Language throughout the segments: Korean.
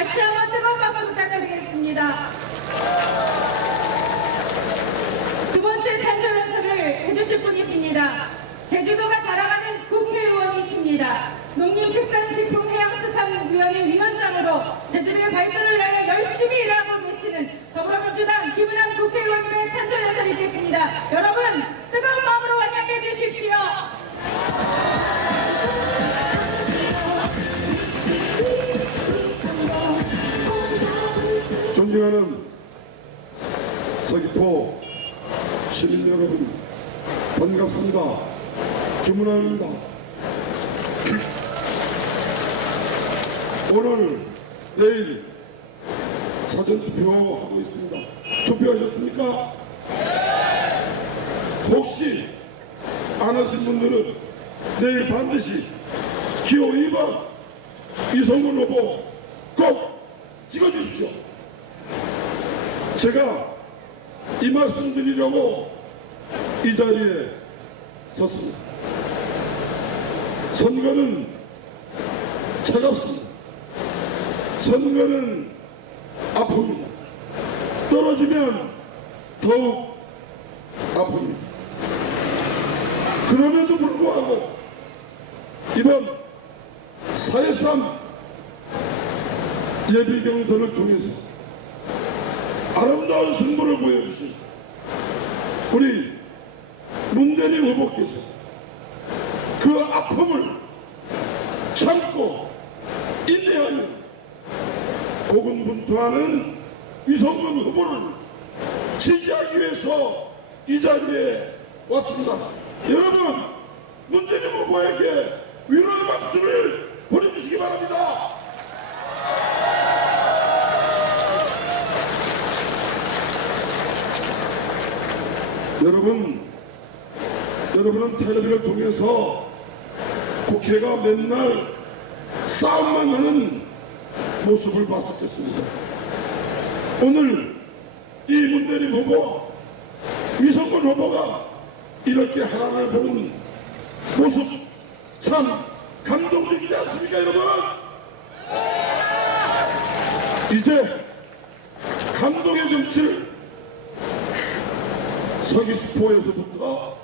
다시 한번 뜨거운 박수 부탁드리겠습니다. 두 번째 찬조 연설을 해주실 분이십니다. 제주도가 자랑하는 국회의원이십니다. 농림축산식품해양수산위원회 위원장으로 제주도의 발전을 위하여 열심히 일하고 계시는 더불어민주당 김은환 국회의원님의 찬조 연설이 있겠습니다. 여러분 뜨거운 마음으로 환영해 주십시오. 존경하는 서귀포 시민 여러분, 반갑습니다. 김은환입니다. 오늘 내일 사전투표하고 있습니다. 투표하셨습니까? 혹시 안 하신 분들은 내일 반드시 기호 2번 이성훈 후보 꼭 찍어주십시오. 제가 이 말씀 드리려고 이 자리에 섰습니다. 선거는 차갑습니다. 선거는 아픕니다. 떨어지면 더욱 아픕니다. 그럼에도 불구하고 이번 4.13 예비경선을 통해서 아름다운 승부를 보여주신 우리 문대림 후보께서 그 아픔을 참고 인내하며 고군분투하는 이성훈 후보를 지지하기 위해서 이 자리에 왔습니다. 여러분, 문대림 후보에게 위로의 박수를 보내주시기 바랍니다. 여러분은 텔레비를 통해서 국회가 맨날 싸움만 하는 모습을 봤을 것입니다. 오늘 이 문대림 후보, 이성훈 후보가 이렇게 하나를 보는 모습 참 감동적이지 않습니까, 여러분? 이제 감동의 정치를 서귀포에서부터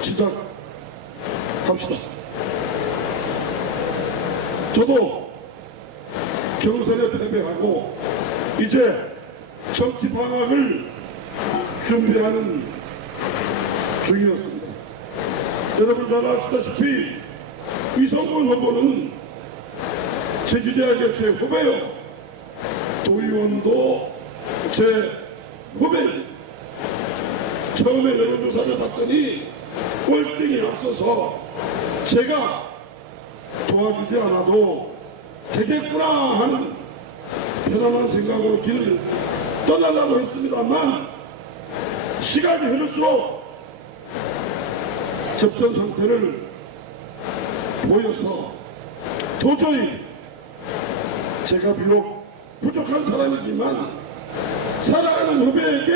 시작합시다. 저도 경선에 패배하고 이제 정치 방학을 준비하는 중이었습니다. 여러분 잘 아시다시피 이성훈 후보는 제주대학의 제 후배요, 도의원도 제 후배입니다. 처음에 여론조사를 봤더니 꼴등이 앞서서 제가 도와주지 않아도 되겠구나 하는 편안한 생각으로 길을 떠나려고 했습니다만 시간이 흐를수록 접전 상태를 보여서 도저히 제가 비록 부족한 사람이지만 사랑하는 후배에게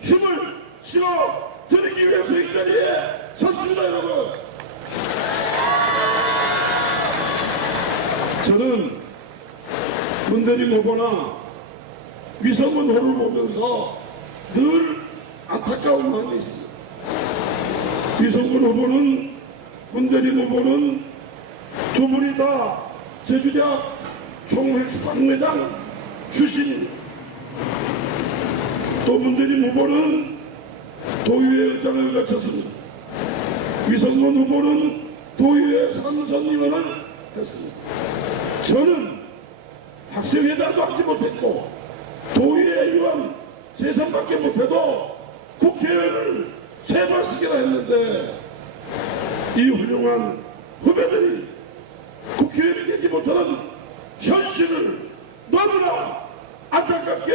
힘을 실어 드리기 위해서 이 자리에 섰습니다, 여러분. 저는 문대림 후보나 이성훈 후보를 보면서 늘 안타까운 마음이 있습니다. 이성훈 후보는, 문대림 후보는 두 분이 다 제주대학 총회장 출신입니다. 또 문대림 후보는 도의회 의장을 거쳤습니다. 이성훈 후보는 도의회 삼선위원을 했습니다. 저는 학생회장도 하지 못했고 도의회 의원 재선밖에 못해도 국회의원을 3번씩이나 했는데 이 훌륭한 후배들이 국회의원이 되지 못하는 현실을 너무나 안타깝게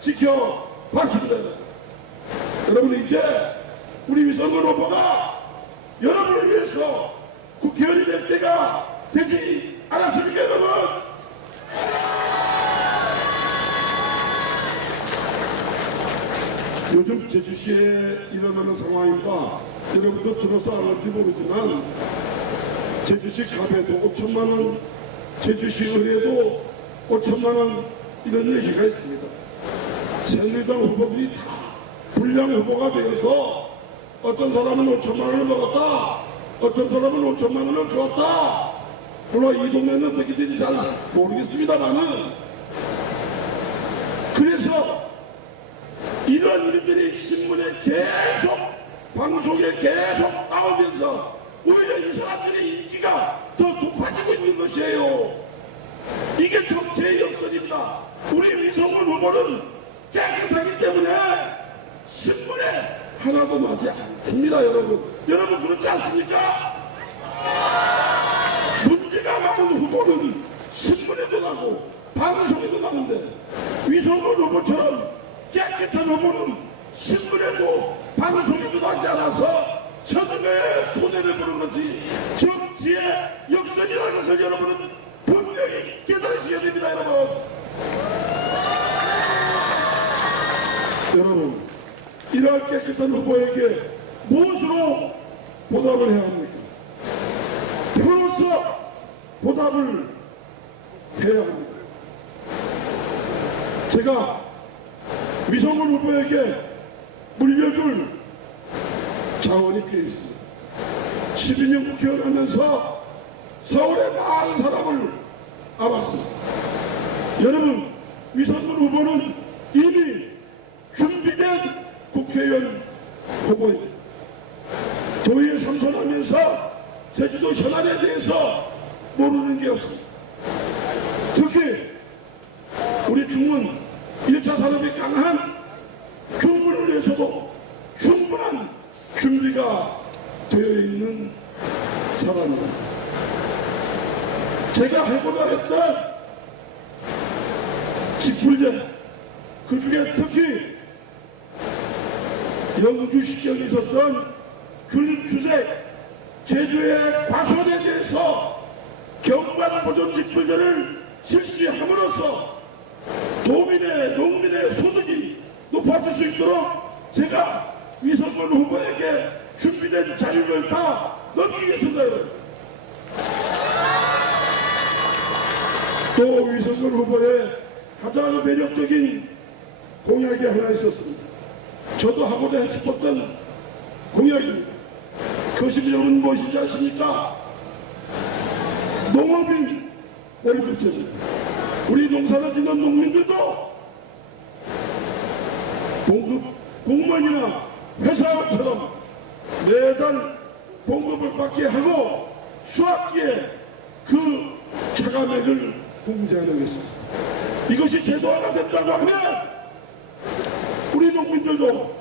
지켜봤습니다. 여러분, 이제 우리 이성훈 후보가 여러분을 위해서 국회의원이 될 때가 되지 않았습니까, 여러분? 요즘 제주시에 일어나는 상황입니다. 여러분도 들어서 알지 모르지만 제주시 가배도 5천만 원, 제주시 의회도 5천만 원 이런 얘기가 있습니다. 새누리당 후보들이 다 불량 후보가 되어서 어떤 사람은 5천만 원을 먹었다, 어떤 사람은 5천만 원을 줬다. 물론 이 동네는 어떻게 되는지 잘 모르겠습니다만은, 그래서 이런 일들이 신문에 계속, 방송에 계속 나오면서 오히려 이 사람들의 인기가 더 높아지고 있는 것이에요. 이게 정치의 역설입니다. 우리 위성훈 후보는 깨끗하기 때문에 신문에 하나도 나지 않습니다, 여러분. 여러분 그렇지 않습니까? 문제가 많은 후보는 신문에도 나고 방송에도 나는데, 위성훈 후보처럼 깨끗한 후보는 신문에도 방송에도 나지 않아서 천하의 손해를 보는 것이 정치의 역설이라는 것을 여러분은 분명히 깨달으셔야 됩니다, 여러분. 여러분, 이러한 깨끗한 후보에게 무엇으로 보답을 해야 합니까? 표로서 보답을 해야 합니다. 제가 위성훈 후보에게 물려줄 자원이 꽤 있습니다. 12년 국회의원 하면서 서울의 많은 사람을 알았습니다. 여러분, 위성훈 후보는 이미 준비된 국회의원 후보입니다. 도의에 삼선하면서 제주도 현안에 대해서 모르는 게 없습니다. 특히 우리 중문 1차 산업이 강한 중문을 위해서도 충분한 준비가 되어 있는 사람입니다. 제가 해보려 했던 직불제, 그 중에 특히 영주시정에 있었던 균주색 제주의 과손에 대해서 경관보존 직불제를 실시함으로써 도민의, 농민의 소득이 높아질 수 있도록 제가 위성훈 후보에게 준비된 자료를 다 넘기겠습니다. 또 위성훈 후보의 가장 매력적인 공약이 하나 있었습니다. 저도 하고자 싶었던 공약입니다. 그것이 무엇인지 아십니까? 농업인 월급제죠. 우리 농사를 짓는 농민들도 공무원이나 회사처럼 매달 봉급을 받게 하고 수학기에 그 차감액을 공제하는 것입니다. 이것이 제도화가 된다고 하면 우리 농민들도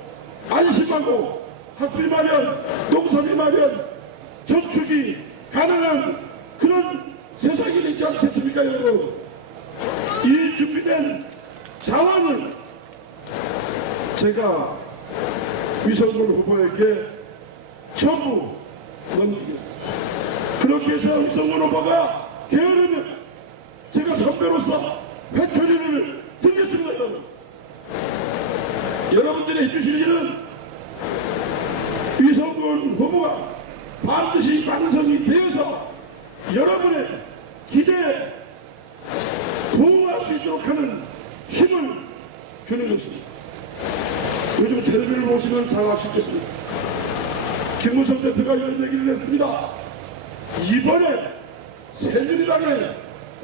안심하고 학비 마련, 농사비 마련, 저축이 가능한 그런 세상이 되지 않겠습니까, 여러분? 이 준비된 자원을 제가 위성훈 후보에게 전부 넘기겠습니다. 그렇게 해서 위성훈 후보가 게으르면 제가 선배로서 회초리를 들겠습니다, 여러분. 여러분들이 해주실 일은 위성훈 후보가 반드시 당선이 되어서 여러분의 기대에 부응할 수 있도록 하는 힘을 주는 것입니다. 요즘 텔레비를 보시면 잘 아시겠습니다. 김무성 대표가 이런 얘기를 했습니다. 이번에 새누리당에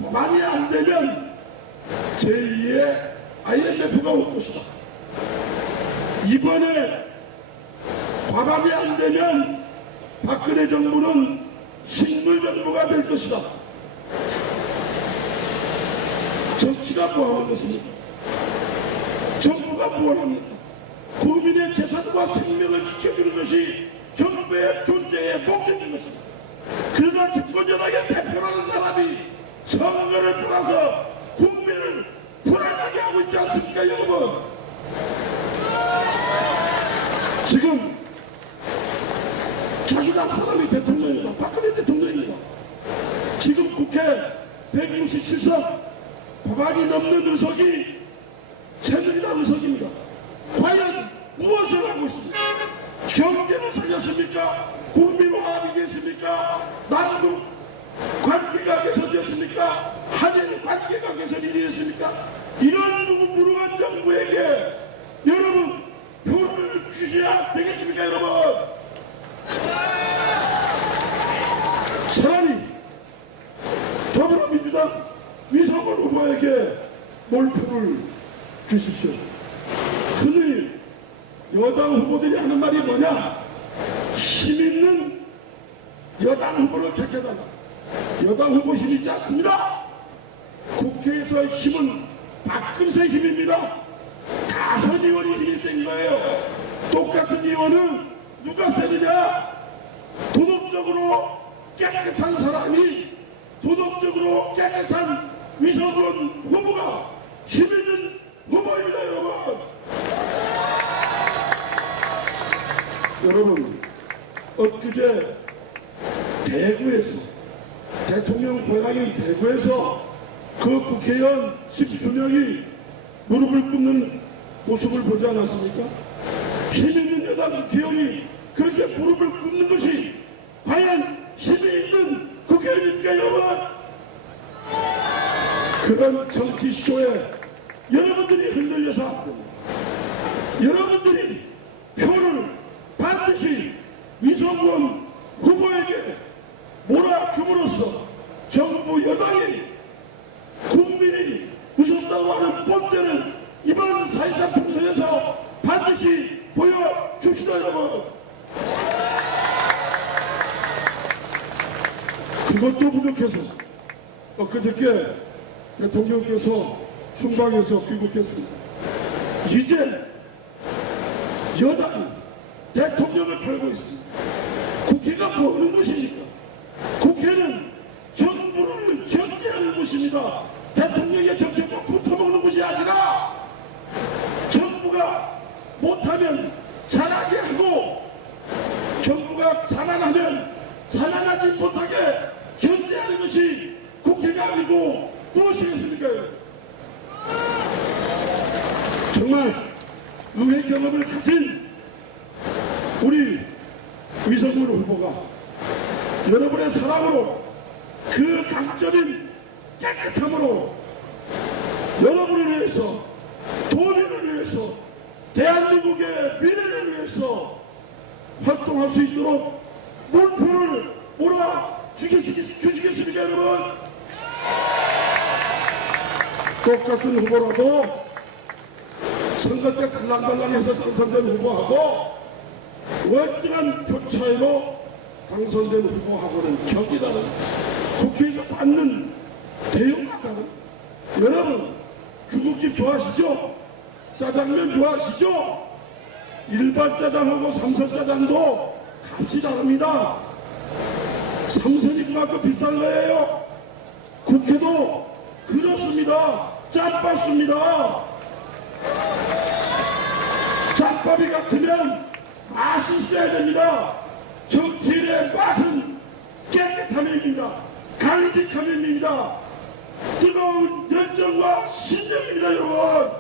고만이 안 되면 제2의 IMF가 올 것이다. 이번에 과감이 안 되면 박근혜 정부는 식물정부가 될 것이다. 정치가 뭐하는 것입니까? 정부가 뭘 합니까? 국민의 재산과 생명을 지켜주는 것이 정부의 존재의 목적인 것입니다. 그러나 집권여당의 대표라는 사람이 선거를 돌아서 국민을 불안하게 하고 있지 않습니까, 여러분? 지금 자기가 사람이 대통령이다. 박근혜 대통령이다. 지금 국회 167석 과반이 넘는 의석이 새누리당 의석입니다. 과연 무엇을 하고 있습니까? 경제를 살렸습니까? 국민 화합이겠습니까? 남북 관계가 개선되었습니까? 하나님 관계가 개선이 되었습니까? 이런 무능한 정부에게 여러분 표를 주셔야 되겠습니까 여러분? 차라리 더불어민주당 위성원 후보에게 몰표를 주십시오. 흔히 여당 후보들이 하는 말이 뭐냐? 힘있는 여당 후보를 택해달라. 여당 후보 힘이 있지 않습니다. 국회에서 힘은 박근혜 힘입니다. 다선 의원이 힘이 센 거예요. 똑같은 의원은 누가 세느냐? 도덕적으로 깨끗한 사람이, 도덕적으로 깨끗한 위성원 후보가 힘있는 후보입니다 여러분. 여러분 엊그제 대구에서 대통령 고향인 대구에서 그 국회의원 10수명이 무릎을 꿇는 모습을 보지 않았습니까? 힘있는 여당 국회의원이 그렇게 무릎을 꿇는 것이 과연 힘이 있는 국회의원입니까 여러분? 그런 정치쇼에 여러분들이 흔들려서 안 됩니다. 여러분들이 표를 반드시 위성원 후보에게 몰아줌으로써 정부 여당이 국민이 무섭다고 하는 본때를 이번 4.24 총선에서 반드시 보여줍시다 여러분. 그것도 부족해서 그저께 대통령께서 순방에서 귀국했습니다. 이제 여당이 대통령을 팔고 있습니다. 국회가 뭐 하는 것입니까? 국회는 정부를 견제하는 것입니다. 대통령의 정책과 붙어먹는 것이 아니라 정부가 못하면 잘하게 하고 정부가 자만하면 자만하지 못하게 견제하는 것이 국회가 아니고 무엇이겠습니까? 정말 의회 경험을 가진 우리 위성원 후보가 여러분의 사랑으로 그 강점인 깨끗함으로 여러분을 위해서, 도민을 위해서, 대한민국의 미래를 위해서 활동할 수 있도록 몰표를 몰아주시겠습니까 여러분? 똑같은 후보라도 선거 때 달랑달랑해서 당선된 후보하고 월등한 표 차이로 당선된 후보하고는 격이 다른, 국회에서 받는 대우가 다른. 여러분 중국집 좋아하시죠? 짜장면 좋아하시죠? 일반 짜장하고 삼선 짜장도 값이 다릅니다. 삼선이 그만큼 비싼 거예요. 국회도 그렇습니다. 짬밥습니다. 짬밥이 같으면 맛이 있어야 됩니다. 정치인의 맛은 깨끗함입니다. 강직함입니다. 뜨거운 열정과 신념입니다 여러분.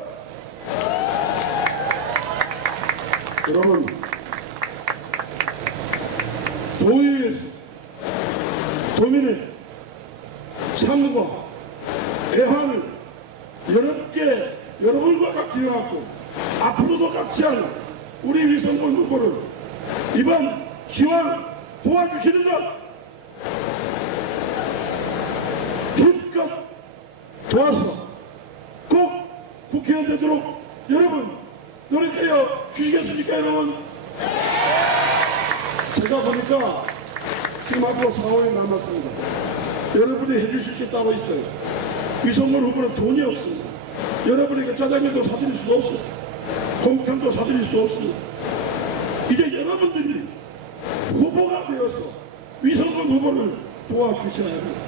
여러분 도의회에서 도민의 삶과 애환을 여러분과 같이 해왔고 앞으로도 같이 할 우리 위성원 후보를 이번 기왕 도와주시는 것 힘껏 도와서 꼭 국회의원 되도록 여러분 노력하여 주시겠습니까 여러분? 제가 보니까 지금 앞으로 4월 남았습니다. 여러분이 해주실 수 따로 있어요. 위성원 후보는 돈이 없습니다. 여러분에게 짜장면도 사드릴 수 없어요. 곰탕도 사드릴 수 없어요. 이제 여러분들이 후보가 되어서 위성원 후보를 도와주셔야 합니다.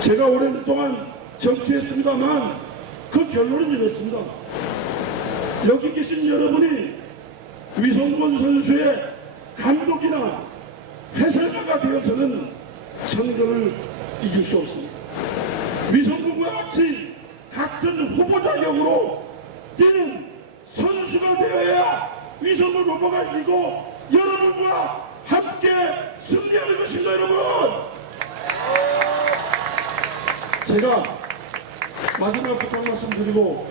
제가 오랜 동안 정치했습니다만 그 결론은 이렇습니다. 여기 계신 여러분이 위성원 선수의 감독이나 해설가가 되어서는 선거를 이길 수 없습니다. 위성원과 같이 같은 후보 자격으로 뛰는 선수가 되어야 위성원 후보가 이기고 여러분과 함께 승리하는 것입니다 여러분. 제가 마지막 부탁 말씀드리고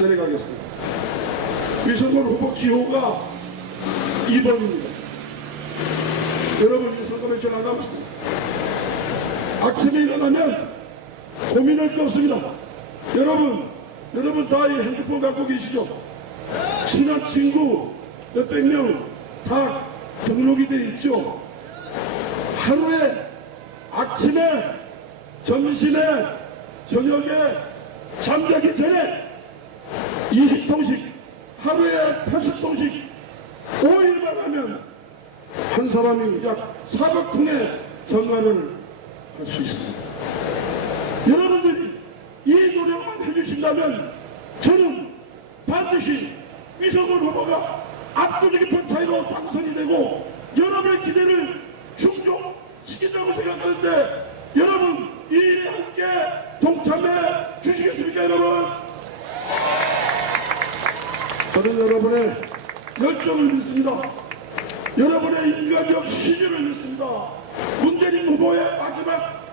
내려가겠습니다. 위성군 후보 기호가 2번입니다. 여러분 이 선거 며칠 안 남았습니다. 아침에 일어나면 고민할 게 없습니다. 여러분 다 이 핸드폰 갖고 계시죠? 친한 친구 몇백 명 다 등록이 돼 있죠? 하루에 아침에 점심에 저녁에 잠자기 전에 20통씩 하루에 80통씩 5일만 하면 한 사람이 약 400통의 전화를 할 수 있습니다. 여러분들이 이 노력만 해주신다면 저는 반드시 위성군 후보가 압도적인 표 차이로 당선이 되고 여러분의 기대를 충족시킨다고 생각하는데 여러분 이 일에 함께 동참해 주시겠습니까 여러분? 저는 여러분의 열정을 믿습니다. 여러분의 인간적 시주를 믿습니다. 문재인 후보의 마지막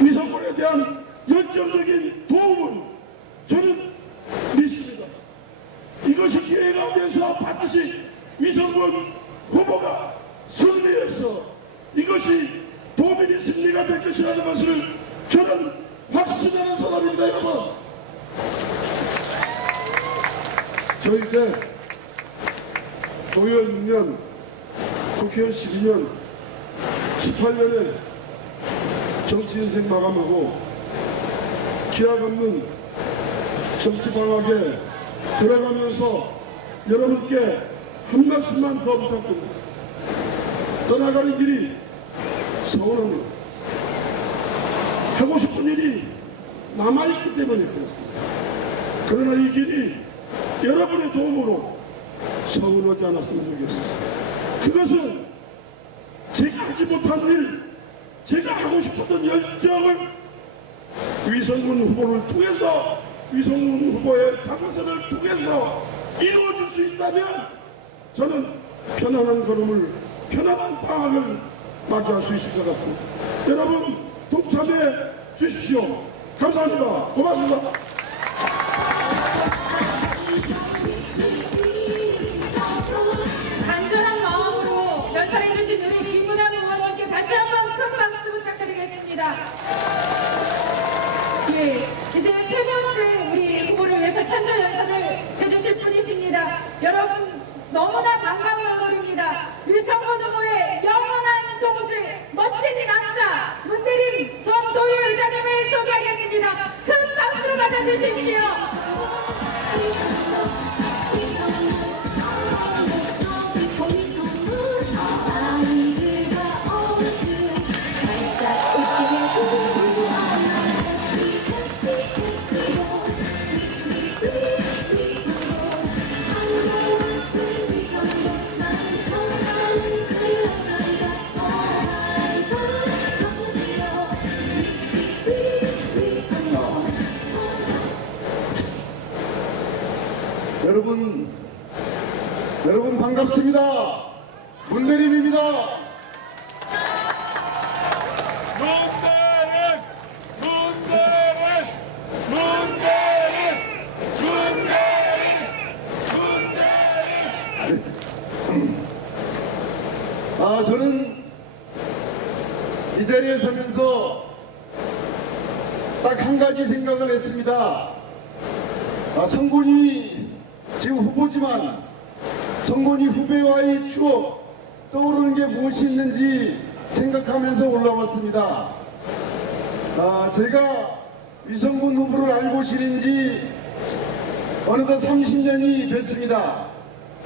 위성군에 대한 열정적인 도움을 저는 믿습니다. 이것이 기회가 돼서 반드시 위성군 후보가 승리해서 이것이 도민의 승리가 될 것이라는 것을 저는 확신하는 사람입니다 여러분. 저 이제 도의원 6년, 국회의원 12년, 18년에 정치 인생 마감하고 기약 없는 정치 방학에 들어가면서 여러분께 한 말씀만 더 부탁드립니다. 떠나가는 길이 서운합니다. 하고 싶은 일이 남아있기 때문에 그렇습니다. 그러나 이 길이 여러분의 도움으로 서운하지 않았으면 좋겠습니다. 그것은 제가 하지 못한 일, 제가 하고 싶었던 열정을 위성군 후보를 통해서 위성군 후보의 당선을 통해서 이루어질 수 있다면 저는 편안한 걸음을 편안한 방학을 맞이할 수 있을 것 같습니다. 여러분 동참해 주십시오. 감사합니다. 고맙습니다. 간절한 마음으로 연설해 주신 우리 김문환 의원님께 다시 한번 큰 박수 부탁드리겠습니다. 예, 이제 세 번째 우리 후보를 위해서 찬조 연설을 해주실 분이십니다. 여러분 너무나 반가운 얼굴입니다. 위성군 후보의 영원한 동지, 멋진 남자 문대림 전 도의회장님을 소개하겠습니다. 큰 박수로 맞아주십시오. 여러분 반갑습니다. 문대림입니다. 저는 이 자리에 서면서 딱 한 가지 생각을 했습니다. 성군이 지금 후보지만 성군이 후배와의 추억 떠오르는 게 무엇이 있는지 생각하면서 올라왔습니다. 제가 위성군 후보를 알고 지낸 지 어느덧 30년이 됐습니다.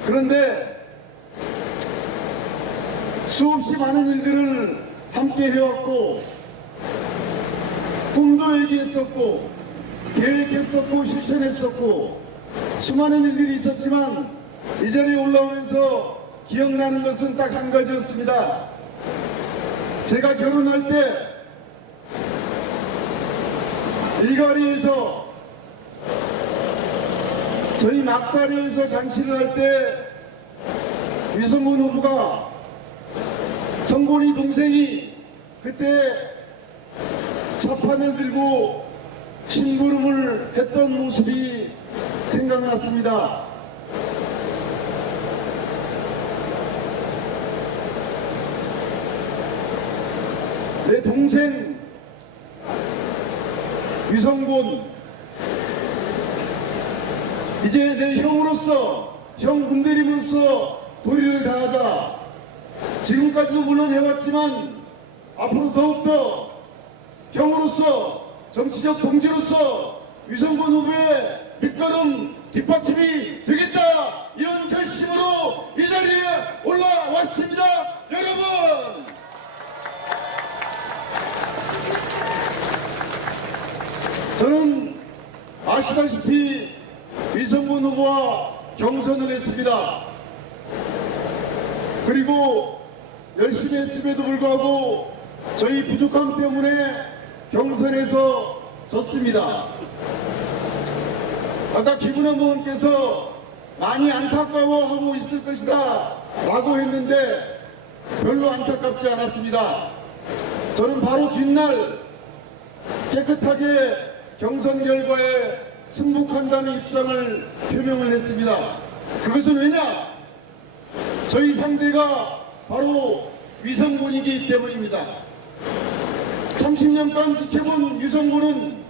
그런데 수없이 많은 일들을 함께 해왔고 꿈도 얘기했었고 계획했었고 실천했었고 수많은 일들이 있었지만 이 자리에 올라오면서 기억나는 것은 딱 한 가지였습니다. 제가 결혼할 때 일가리에서 저희 막사리에서 잔치를 할 때 위성군 후보가 성군이 동생이 그때 차판을 들고 심부름을 했던 모습이 생각났습니다. 내 동생 위성군, 이제 내 형으로서, 형 군대림으로서 도리를 다하자. 지금까지도 물론 해왔지만 앞으로 더욱더 형으로서, 정치적 동지로서 위성군 후보의 밑거름 뒷받침이 되겠다, 이런 결심으로 이 자리에 올라왔습니다. 여러분, 저는 아시다시피 위성군 후보와 경선을 했습니다. 그리고 열심히 했음에도 불구하고 저희 부족함 때문에 경선에서 졌습니다. 아까 김은혜 의원께서 많이 안타까워하고 있을 것이다 라고 했는데 별로 안타깝지 않았습니다. 저는 바로 뒷날 깨끗하게 경선 결과에 승복한다는 입장을 표명을 했습니다. 그것은 왜냐? 저희 상대가 바로 위성군이기 때문입니다. 30년간 지켜본 위성군은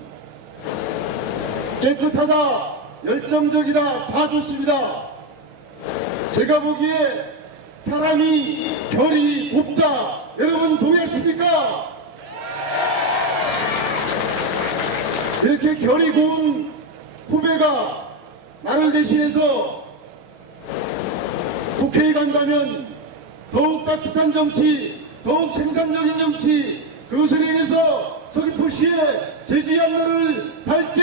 깨끗하다, 열정적이다, 다 좋습니다. 제가 보기에 사람이 결이 곱다. 여러분 동의하십니까? 이렇게 결이 고운 후배가 나를 대신해서 국회에 간다면 더욱 따뜻한 정치, 더욱 생산적인 정치, 그것을 위해서 서귀포시의 제주의 앞날을 밝게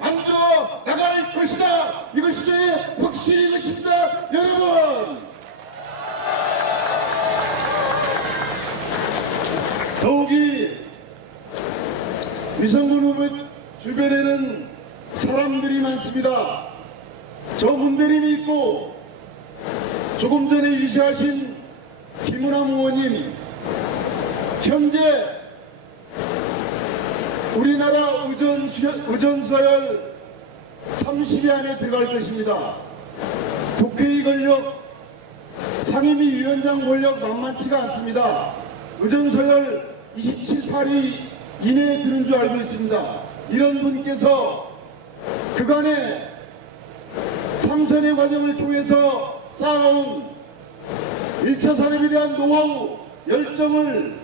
만들어 나갈 것이다. 이것이 저의 확신인 것입니다. 여러분, 더욱이 위성군 후보 주변에는 사람들이 많습니다. 저 문대림이 있고 조금 전에 위시하신 김은함 의원님, 현재 우리나라 의전서열 30위 안에 들어갈 것입니다. 국회의 권력, 상임위 위원장 권력 만만치가 않습니다. 의전서열 27, 8위 이내에 드는 줄 알고 있습니다. 이런 분께서 그간의 3선의 과정을 통해서 쌓아온 1차 산업에 대한 노하우, 열정을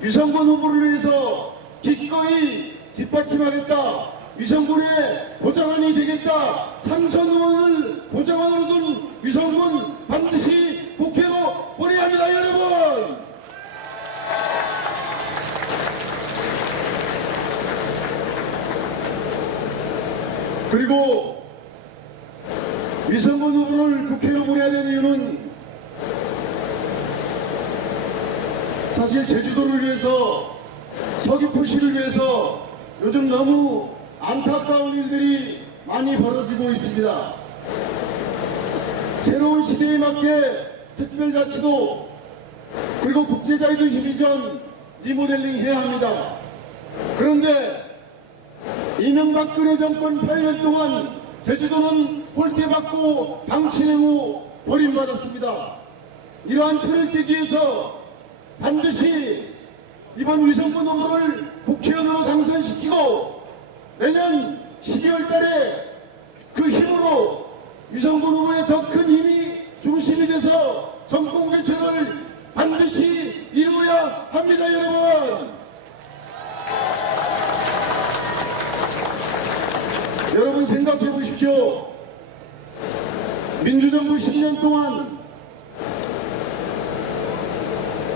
위성군 후보를 위해서 기꺼이 뒷받침하겠다. 위성군의 보좌관이 되겠다. 3선 의원을 보좌관으로 둔 위성군 반드시 국회로 보내야 합니다. 여러분, 그리고 위성군 후보를 국회로 보내야 되는 이유는 사실 제주도를 위해서, 서귀포시를 위해서 요즘 너무 안타까운 일들이 많이 벌어지고 있습니다. 새로운 시대에 맞게 특별자치도 그리고 국제자유도시 비전 리모델링 해야 합니다. 그런데 이명박근혜 정권 8년 동안 제주도는 홀대받고 방치내고 버림받았습니다. 이러한 틀을 깨기 위해서 반드시 이번 위성군 후보를 국회의원으로 당선시키고 내년 12월 달에 그 힘으로 위성군 후보의 더 큰 힘이 중심이 돼서 정권 개최를 반드시 이루어야 합니다. 여러분, 여러분 생각해 보십시오. 민주정부 10년 동안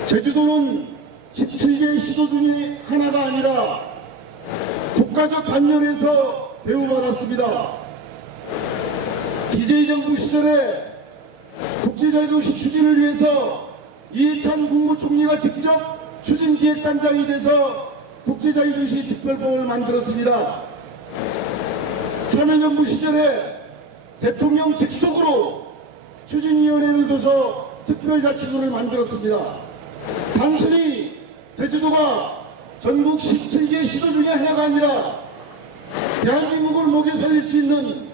제주도는 17개 시도 중에 하나가 아니라 국가적 반열에서 대우받았습니다. DJ 정부 시절에 국제자유도시 추진을 위해서 이해찬 국무총리가 직접 추진기획단장이 돼서 국제자유도시 특별법을 만들었습니다. 참여정부 시절에 대통령 직속으로 추진위원회를 둬서 특별자치구를 만들었습니다. 단순히 제주도가 전국 17개 시도 중에 하나가 아니라 대한민국을 먹여 살릴 수 있는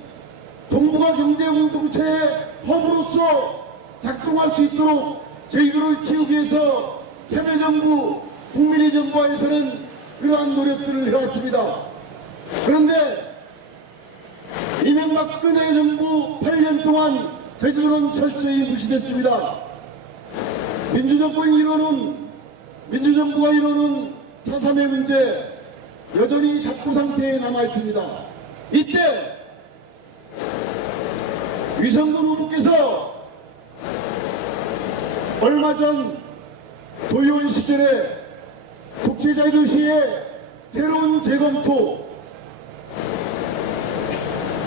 동북아 경제공동체의 허브로서 작동할 수 있도록 저희들을 키우기 위해서 참여정부, 국민의 정부에서는 그러한 노력들을 해왔습니다. 그런데 이명박근혜 정부 8년 동안 제주도는 철저히 무시됐습니다. 민주정부가 이루는 4.3의 문제 여전히 작고 상태에 남아있습니다. 이때 위성군 후보께서 얼마 전 도의원 시절에 국제자유도시의 새로운 재검토,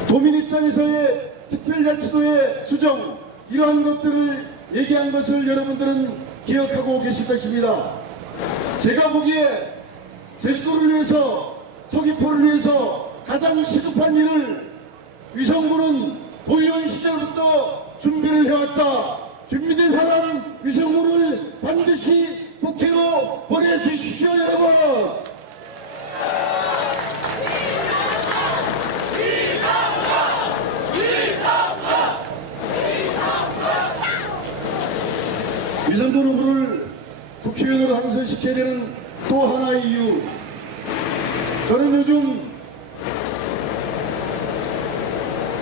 도민 입장에서의 특별자치도의 수정, 이러한 것들을 얘기한 것을 여러분들은 기억하고 계실 것입니다. 제가 보기에 제주도를 위해서, 서귀포를 위해서 가장 시급한 일을 위성군은 도의원 시절부터 준비를 해왔다. 준비된 사람 위성군을 반드시 국회로 보내주십시오, 여러분. 위성군 후보를 국회의원으로 당선시켜야 되는 또 하나의 이유, 저는 요즘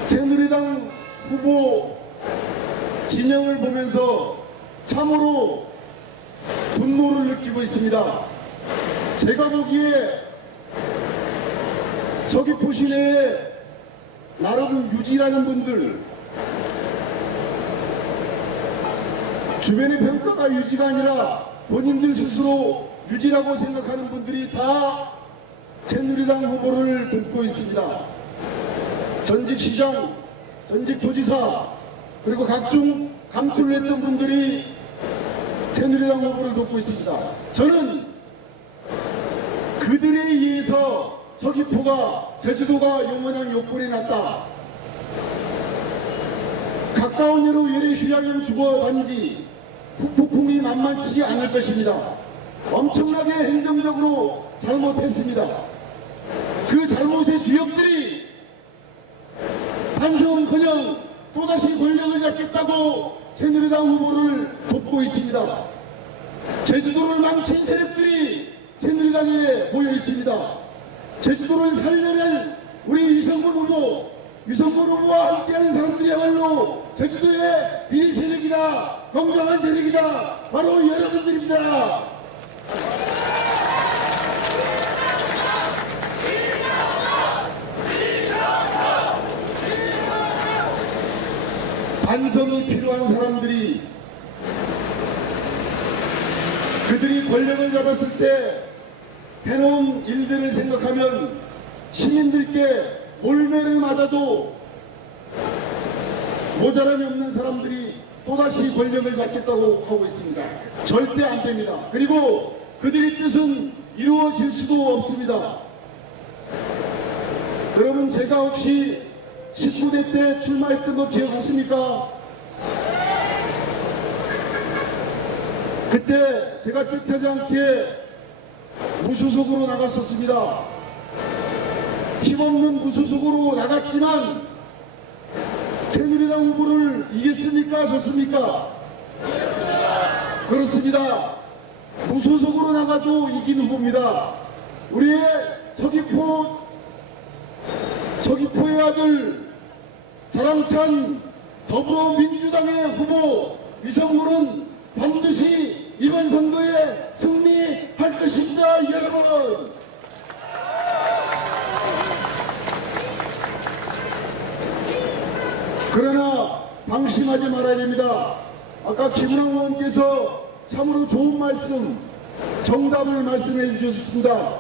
새누리당 후보 진영을 보면서 참으로 분노를 느끼고 있습니다. 제가 보기에 서귀포 시내에 나름 유지라는 분들, 주변의 평가가 유지가 아니라 본인들 스스로 유지라고 생각하는 분들이 다 새누리당 후보를 돕고 있습니다. 전직 시장, 전직 도지사, 그리고 각종 감투를 했던 분들이 새누리당 후보를 돕고 있습니다. 저는 그들에 의해서 서귀포가, 제주도가 영원한 요건이 났다. 가까운 예로 예래 휴양형 주거단지 후폭풍이 만만치 않을 것입니다. 엄청나게 행정적으로 잘못했습니다. 그 잘못의 주역들이 반성은커녕 또다시 권력을 잡겠다고 새누리당 후보를 돕고 있습니다. 제주도를 망친 세력들이 새누리당에 모여 있습니다. 제주도를 살려낼 우리 위성군 후보와 함께하는 사람들이야말로 제주도의 비리 세력이다, 건강한 세력이다, 바로 여러분들입니다. 반성이 필요한 사람들이, 그들이 권력을 잡았을 때 해놓은 일들을 생각하면 시민들께 몰매를 맞아도 모자람이 없는 사람들이 또다시 권력을 잡겠다고 하고 있습니다. 절대 안 됩니다. 그리고 그들의 뜻은 이루어질 수도 없습니다. 여러분, 제가 혹시 19대 때 출마했던 거 기억하십니까? 그때 제가 뜻하지 않게 무소속으로 나갔었습니다. 힘없는 무소속으로 나갔지만 새누리당 후보를 이겼습니까? 졌습니까? 그렇습니다. 무소속으로 나가도 이긴 후보입니다. 우리의 서귀포의 아들 자랑찬 더불어민주당의 후보 위성군은 반드시 이번 선거에 승리할 것입니다, 여러분. 그러나 방심하지 말아야 됩니다. 아까 김은학 의원께서 참으로 좋은 말씀, 정답을 말씀해 주셨습니다.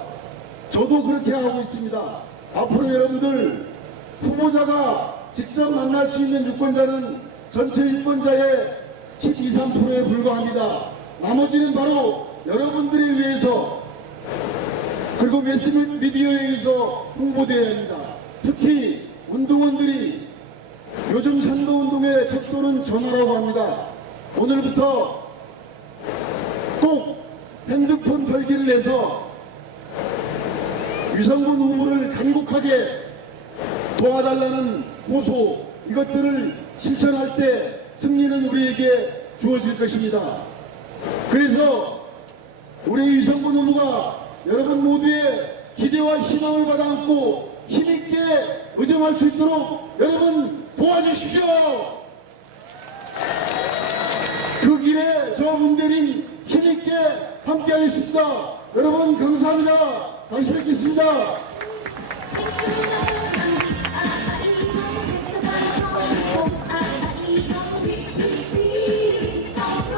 저도 그렇게 하고 있습니다. 앞으로 여러분들 후보자가 직접 만날 수 있는 유권자는 전체 유권자의 12, 3%에 불과합니다. 나머지는 바로 여러분들에 의해서, 그리고 매스미디어에 의해서 홍보되어야 합니다. 특히 운동원들이 요즘 선거운동의 척도는 전화라고 합니다. 오늘부터 꼭 핸드폰 털기를 해서 위성군 후보를 간곡하게 도와달라는 호소, 이것들을 실천할 때 승리는 우리에게 주어질 것입니다. 그래서 우리 위성군 후보가 여러분 모두의 기대와 희망을 받아안고 힘있게 의정할 수 있도록 여러분 도와주십시오. 그 길에 저 문대림 힘있게 함께하겠습니다. 여러분 감사합니다. 다시 뵙겠습니다.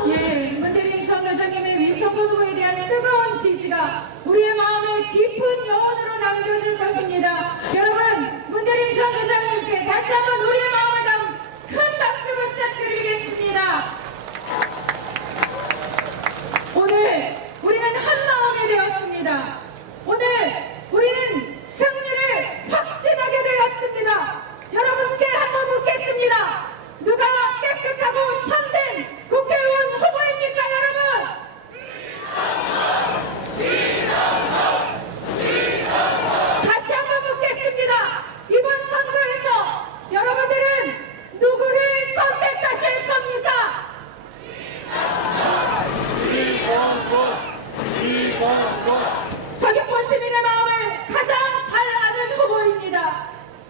예, 문대림 전 의장님의 위성군 후보에 대한 뜨거운 지지가 우리의 마음에 깊은 영혼으로 남겨질 것입니다. 여러분, 문대림 전 의장님께 다시 한번 우리의 마음을 담은 큰 박수 부탁드리겠습니다. 오늘 우리는 한 마음이 되었습니다. 오늘 우리는 승리를 확신하게 되었습니다. 여러분께 한번 묻겠습니다. 누가 깨끗하고 참된 국회의원 후보입니까, 여러분? 다시 한번 묻겠습니다. 이번 선거에서 여러분들은 누구를 선택하실 겁니까? 서귀포 시민의 마음을 가장 잘 아는 후보입니다.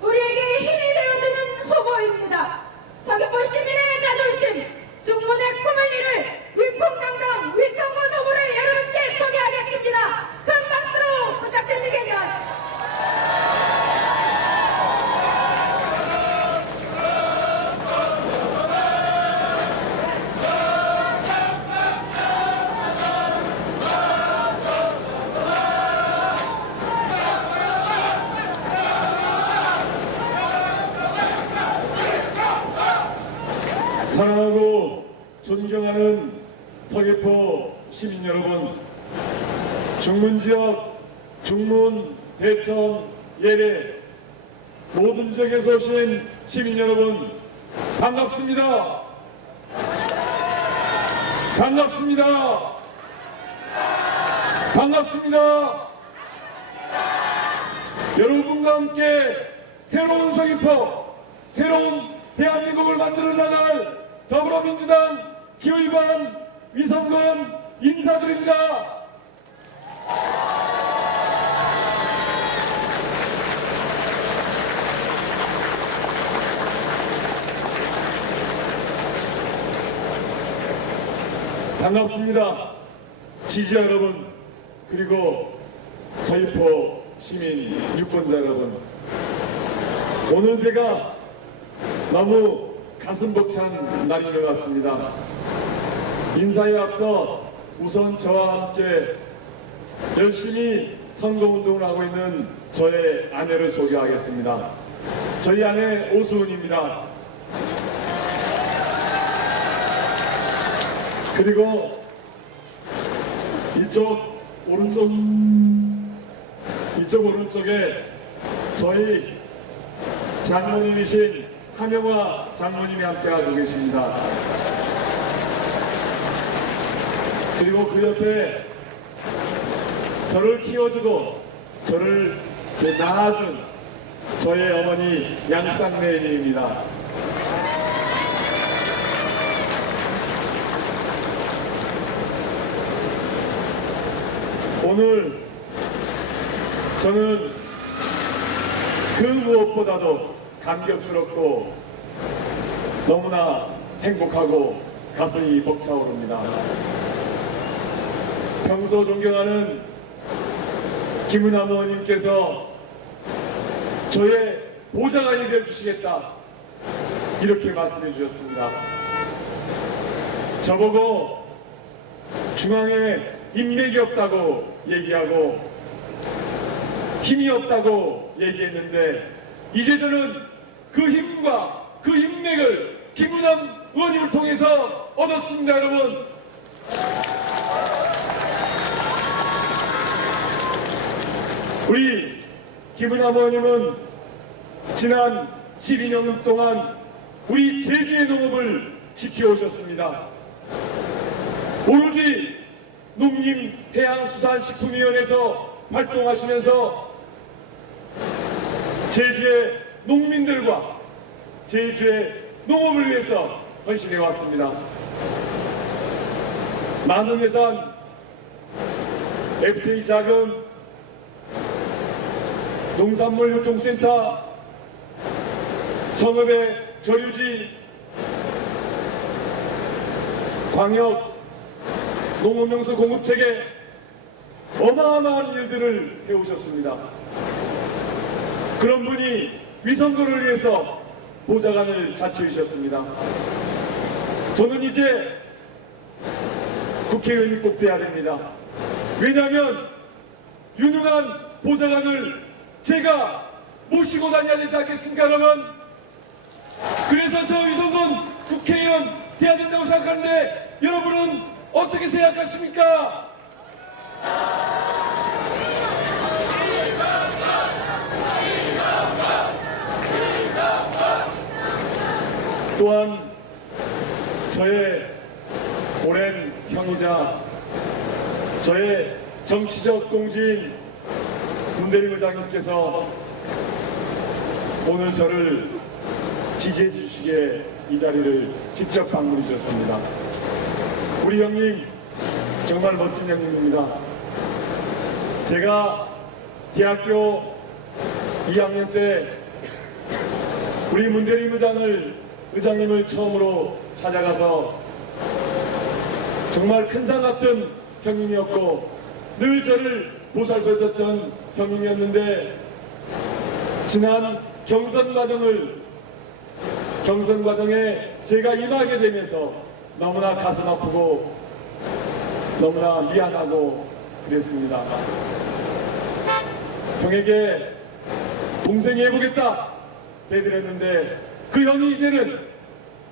우리에게 힘이 되어주는 후보입니다. 서귀포 시민의 자존심, 중문의 꿈을 이룰 위풍당당 위성군 후보를 여러분께 소개하겠습니다. 큰 박수로 부탁드리겠습니다. 사랑하고 존경하는 서귀포 시민 여러분, 중문지역, 중문, 대천, 예래 모든 지역에서 오신 시민 여러분 반갑습니다. 반갑습니다. 반갑습니다. 여러분과 함께 새로운 서귀포, 새로운 대한민국을 만들어 나갈 더불어민주당 기의원 위성군 인사드립니다. 반갑습니다. 지지자 여러분, 그리고 서귀포 시민 유권자 여러분, 오늘 제가 너무 가슴 벅찬 날인 것 같습니다. 인사에 앞서 우선 저와 함께 열심히 선거운동을 하고 있는 저의 아내를 소개하겠습니다. 저희 아내 오수은입니다. 그리고 이쪽 오른쪽에 저희 장모님이신 한영화 장모님이 함께하고 계십니다. 그리고 그 옆에 저를 키워주고 저를 낳아준 저의 어머니 양쌍매님입니다. 오늘 저는 그 무엇보다도 감격스럽고 너무나 행복하고 가슴이 벅차오릅니다. 평소 존경하는 김은남 의원님께서 저의 보좌관이 되어주시겠다 이렇게 말씀해 주셨습니다. 저보고 중앙에 인맥이 없다고 얘기하고 힘이 없다고 얘기했는데 이제 저는 그 힘과 그 인맥을 김은남 의원님을 통해서 얻었습니다. 여러분, 우리 김은남 의원님은 지난 12년 동안 우리 제주의 농업을 지켜오셨습니다. 오로지 농림해양수산식품위원회에서 활동하시면서 제주의 농민들과 제주의 농업을 위해서 헌신해 왔습니다. 많은 예산, FTA 자금, 농산물 유통센터, 성읍의 저류지, 광역 농업용수 공급체계 어마어마한 일들을 해오셨습니다. 그런 분이 위선거를 위해서 보좌관을 자처하셨습니다. 저는 이제 국회의원이 꼭 돼야 됩니다. 왜냐하면 유능한 보좌관을 제가 모시고 다녀야 되지 않겠습니까, 여러분? 그래서 저 유성근 국회의원 돼야 된다고 생각하는데 여러분은 어떻게 생각하십니까? 또한 저의 오랜 형이자 저의 정치적 동지인 문대림 의장님께서 오늘 저를 지지해 주시기에 이 자리를 직접 방문해 주셨습니다. 우리 형님 정말 멋진 형님입니다. 제가 대학교 2학년 때 우리 문대림 의장님을 처음으로 찾아가서 정말 큰 산 같은 형님이었고 늘 저를 보살펴줬던 형님이었는데 지난 경선 과정에 제가 임하게 되면서 너무나 가슴 아프고 너무나 미안하고 그랬습니다. 형에게 동생이 해보겠다 대들었는데 그 형이 이제는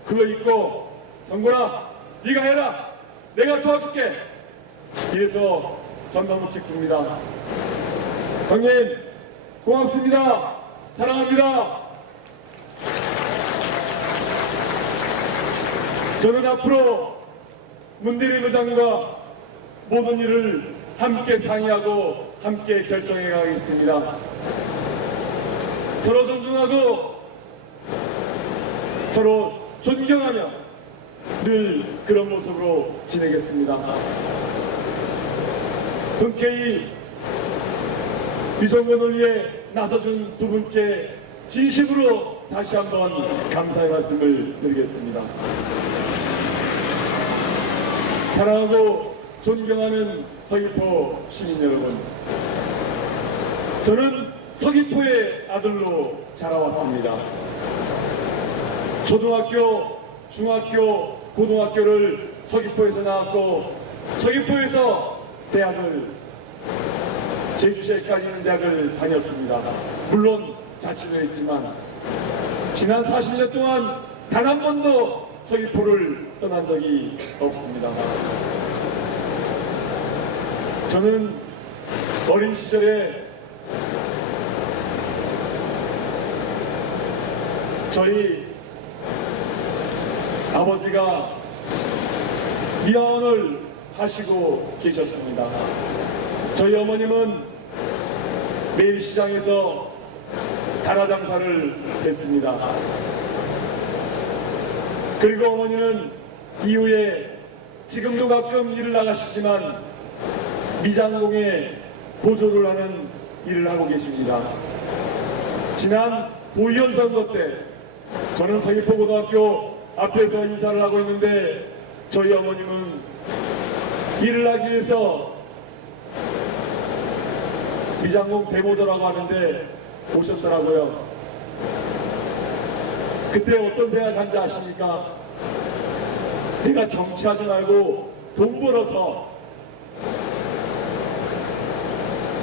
그거 잊고 성곤아 네가 해라 내가 도와줄게 이래서 전 너무 기쁩니다. 형님 고맙습니다. 사랑합니다. 저는 앞으로 문대림 의장과 모든 일을 함께 상의하고 함께 결정해 가겠습니다. 서로 존중하고 서로 존경하며 늘 그런 모습으로 지내겠습니다. 흔쾌히 위성군을 위해 나서준 두 분께 진심으로 다시 한번 감사의 말씀을 드리겠습니다. 사랑하고 존경하는 서귀포 시민 여러분, 저는 서귀포의 아들로 자라왔습니다. 초등학교, 중학교, 고등학교를 서귀포에서 나왔고 서귀포에서 대학을 제주시에까지 있는 대학을 다녔습니다. 물론 자취도 했지만 지난 40년 동안 단 한 번도 서귀포를 떠난 적이 없습니다. 저는 어린 시절에 저희 아버지가 미화원을 하시고 계셨습니다. 저희 어머님은 매일 시장에서 다라장사를 했습니다. 그리고 어머니는 이후에 지금도 가끔 일을 나가시지만 미장공에 보조를 하는 일을 하고 계십니다. 지난 도의원 선거 때 저는 서귀포고등학교 앞에서 인사를 하고 있는데 저희 어머님은 일을 하기 위해서 미장공 대모도라고 하는데 오셨더라고요. 그때 어떤 생각한지 아십니까? 내가 정치하지 말고 돈 벌어서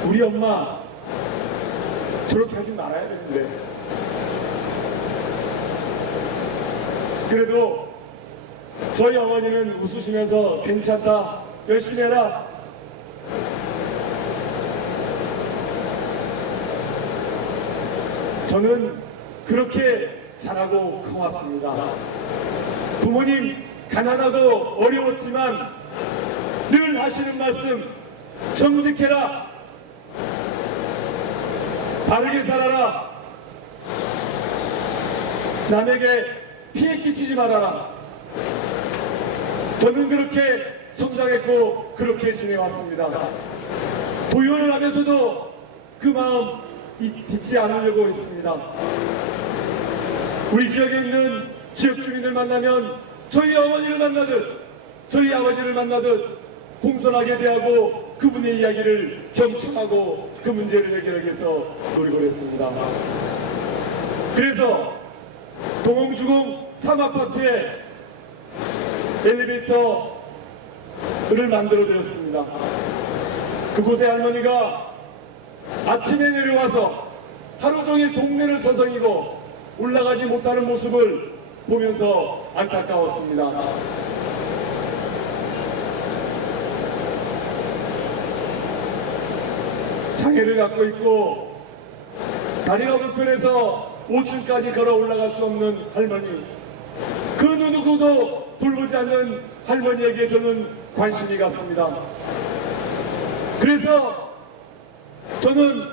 우리 엄마 저렇게 하지 말아야 되는데 그래도 저희 어머니는 웃으시면서 괜찮다 열심히 해라 저는 그렇게 자라고 커왔습니다. 부모님 가난하고 어려웠지만 늘 하시는 말씀 정직해라 바르게 살아라 남에게 피해 끼치지 말아라. 저는 그렇게 성장했고 그렇게 지내왔습니다. 도연을 하면서도 그 마음 잊지 않으려고 했습니다. 우리 지역에 있는 지역 주민을 만나면 저희 어머니를 만나듯 저희 아버지를 만나듯 공손하게 대하고 그분의 이야기를 경청하고 그 문제를 해결하기 위해서 노력을 했습니다. 그래서 동홍주공 3아파트에 엘리베이터를 만들어 드렸습니다. 그곳에 할머니가 아침에 내려와서 하루 종일 동네를 서성이고 올라가지 못하는 모습을 보면서 안타까웠습니다. 장애를 갖고 있고 다리가 불편해서 5층까지 걸어 올라갈 수 없는 할머니, 그 누구도 돌보지 않는 할머니에게 저는 관심이 갔습니다. 그래서 저는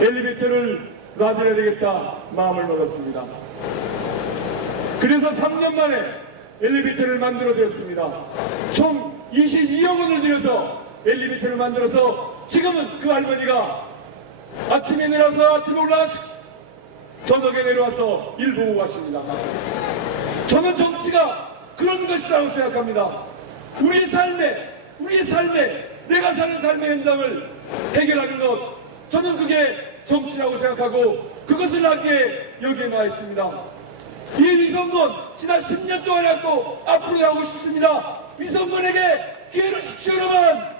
엘리베이터를 놔줘야 되겠다 마음을 먹었습니다. 그래서 3년 만에 엘리베이터를 만들어 드렸습니다. 총 22억 원을 들여서 엘리베이터를 만들어서 지금은 그 할머니가 아침에 내려와서 아침에 올라가시고 저녁에 내려와서 일 보고 가십니다. 저는 정치가 그런 것이라고 생각합니다. 우리 삶에 내가 사는 삶의 현장을 해결하는 것, 저는 그게 정치라고 생각하고 그것을 하기 위해 여기에 나와 있습니다. 이 위성군 지난 10년 동안 해왔고 앞으로 하고 싶습니다. 위성군에게 기회를 주십시오, 여러분.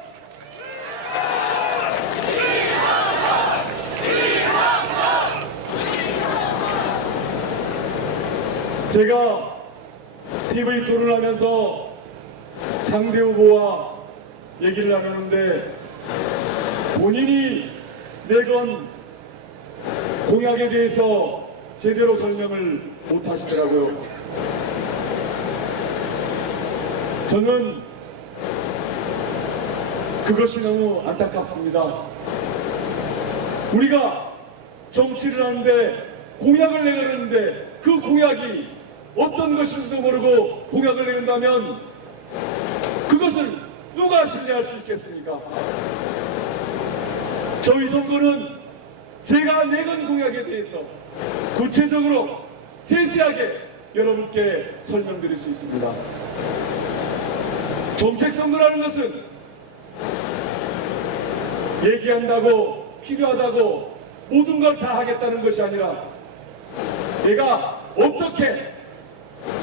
제가 TV 토론하면서 상대 후보와 얘기를 나누는데 본인이 내건 공약에 대해서 제대로 설명을 못 하시더라고요. 저는 그것이 너무 안타깝습니다. 우리가 정치를 하는데 공약을 내려는데 그 공약이 어떤 것인지도 모르고 공약을 내린다면 그것을 누가 신뢰할 수 있겠습니까? 저희 선거는 제가 내건 공약에 대해서 구체적으로 세세하게 여러분께 설명드릴 수 있습니다. 정책 선거라는 것은 얘기한다고 필요하다고 모든 걸 다 하겠다는 것이 아니라 내가 어떻게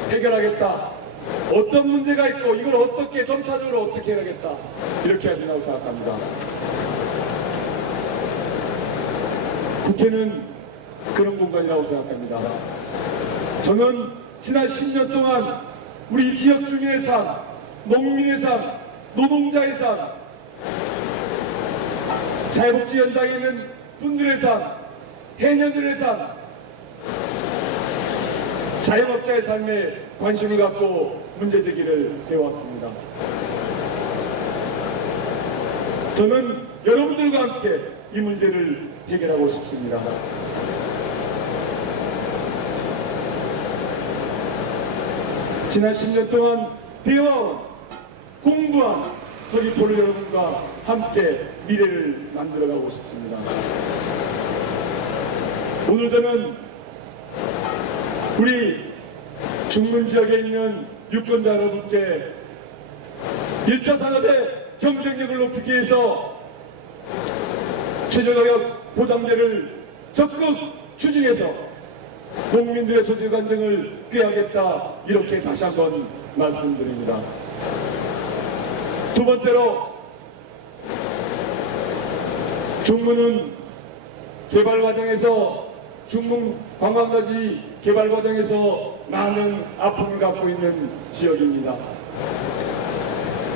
해결하겠다, 어떤 문제가 있고 이걸 어떻게 점차적으로 어떻게 해야겠다, 이렇게 해야 된다고 생각합니다. 국회는 그런 공간이라고 생각합니다. 저는 지난 10년 동안 우리 지역 주민의 삶, 농민의 삶, 노동자의 삶, 사회복지 현장에 있는 분들의 삶, 해녀들의 삶, 자영업자의 삶에 관심을 갖고 문제제기를 해왔습니다. 저는 여러분들과 함께 이 문제를 해결하고 싶습니다. 지난 10년 동안 배워온, 공부한 서귀포를 여러분과 함께 미래를 만들어가고 싶습니다. 오늘 저는 우리 중문 지역에 있는 유권자 여러분께 1차 산업의 경쟁력을 높이기 위해서 최저가격 보장제를 적극 추진해서 국민들의 소득 안정을 꾀하겠다, 이렇게 다시 한번 말씀드립니다. 두 번째로, 중문은 개발 과정에서, 중문 관광단지 개발 과정에서 많은 아픔을 갖고 있는 지역입니다.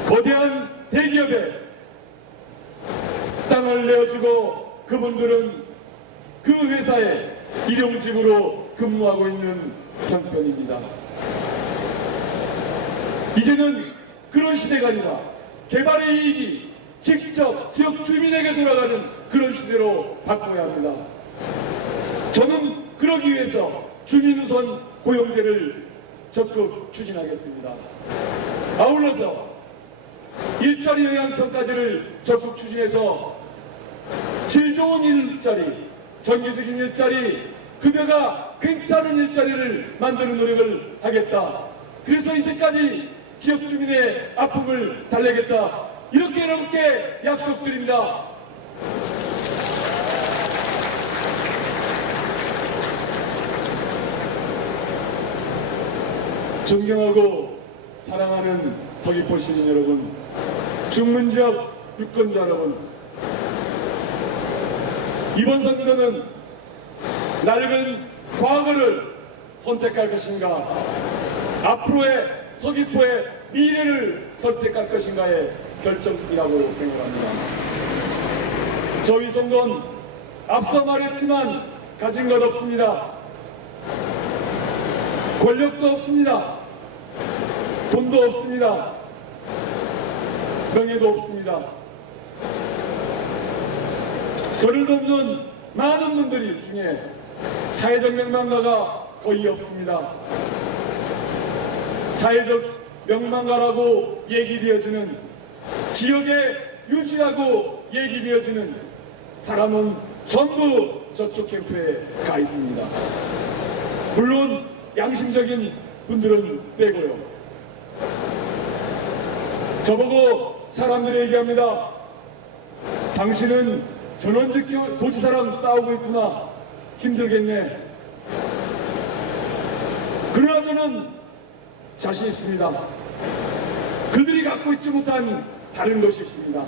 거대한 대기업에 땅을 내어주고 그분들은 그 회사의 일용직으로 근무하고 있는 형편입니다. 이제는 그런 시대가 아니라 개발의 이익이 직접 지역 주민에게 돌아가는 그런 시대로 바꿔야 합니다. 저는 그러기 위해서 주민우선 고용제를 적극 추진하겠습니다. 아울러서 일자리 영향평가제를 적극 추진해서 질 좋은 일자리, 정규적인 일자리, 급여가 괜찮은 일자리를 만드는 노력을 하겠다. 그래서 이제까지 지역 주민의 아픔을 달래겠다. 이렇게 여러분께 약속드립니다. 존경하고 사랑하는 서귀포 시민 여러분, 중문지역 유권자 여러분, 이번 선거는 낡은 과거를 선택할 것인가, 앞으로의 서귀포의 미래를 선택할 것인가의 결정이라고 생각합니다. 저희 선거는 앞서 말했지만 가진 것 없습니다. 권력도 없습니다. 돈도 없습니다. 명예도 없습니다. 저를 돕는 많은 분들이 중에 사회적 명망가가 거의 없습니다. 사회적 명망가라고 얘기되어지는, 지역에 유지하고 얘기되어지는 사람은 전부 저쪽 캠프에 가 있습니다. 물론 양심적인 분들은 빼고요. 저보고 사람들이 얘기합니다. 당신은 전원직 도지사랑 싸우고 있구나. 힘들겠네. 그러나 저는 자신 있습니다. 그들이 갖고 있지 못한 다른 것이 있습니다.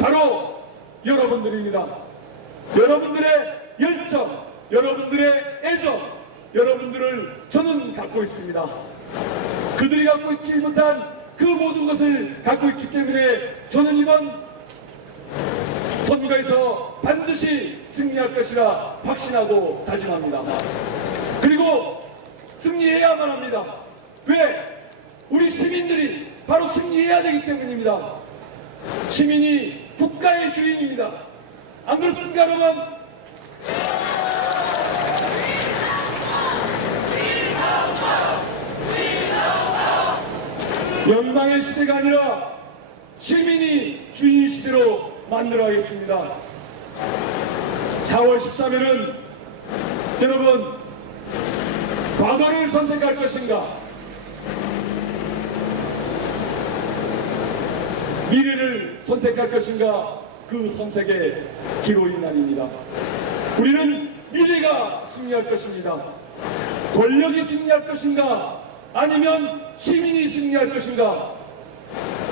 바로 여러분들입니다. 여러분들의 열정, 여러분들의 애정, 여러분들을 저는 갖고 있습니다. 그들이 갖고 있지 못한 그 모든 것을 갖고 있기 때문에 저는 이번 선거에서 반드시 승리할 것이라 확신하고 다짐합니다. 그리고 승리해야만 합니다. 왜? 우리 시민들이 바로 승리해야 되기 때문입니다. 시민이 국가의 주인입니다. 안 그렇습니까, 여러분? 연방의 시대가 아니라 시민이 주인 시대로 만들어야겠습니다. 4월 13일은 여러분, 과거를 선택할 것인가, 미래를 선택할 것인가, 그 선택의 기로인 날입니다. 우리는 미래가 승리할 것입니다. 권력이 승리할 것인가, 아니면 시민이 승리할 것인가,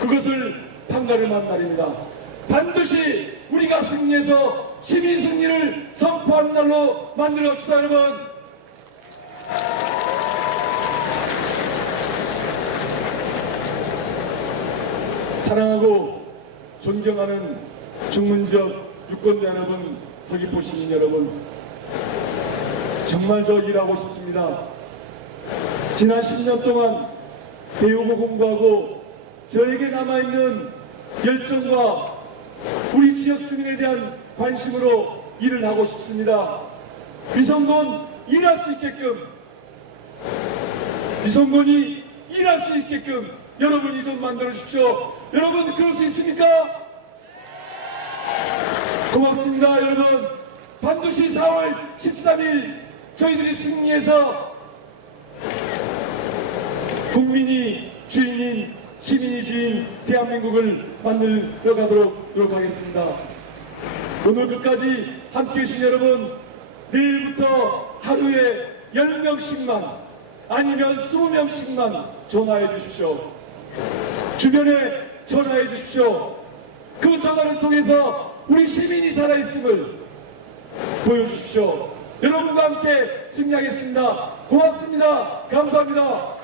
그것을 판가름한 날입니다. 반드시 우리가 승리해서 시민 승리를 선포하는 날로 만들어갑시다, 여러분. 사랑하고 존경하는 중문지역 유권자 여러분, 서귀포 시민 여러분, 정말 저 일하고 싶습니다. 지난 10년 동안 배우고 공부하고 저에게 남아있는 열정과 우리 지역 주민에 대한 관심으로 일을 하고 싶습니다. 위성군 일할 수 있게끔, 위성군이 일할 수 있게끔 여러분이 좀 만들어 주십시오. 여러분, 그럴 수 있습니까? 고맙습니다. 여러분, 반드시 4월 13일 저희들이 승리해서 국민이 주인인, 시민이 주인 대한민국을 만들어 가도록 노력하겠습니다. 오늘 끝까지 함께 해주신 여러분, 내일부터 하루에 10명씩만 아니면 20명씩만 전화해 주십시오. 주변에 전화해 주십시오. 그 전화를 통해서 우리 시민이 살아있음을 보여주십시오. 여러분과 함께 승리하겠습니다. 고맙습니다. 감사합니다.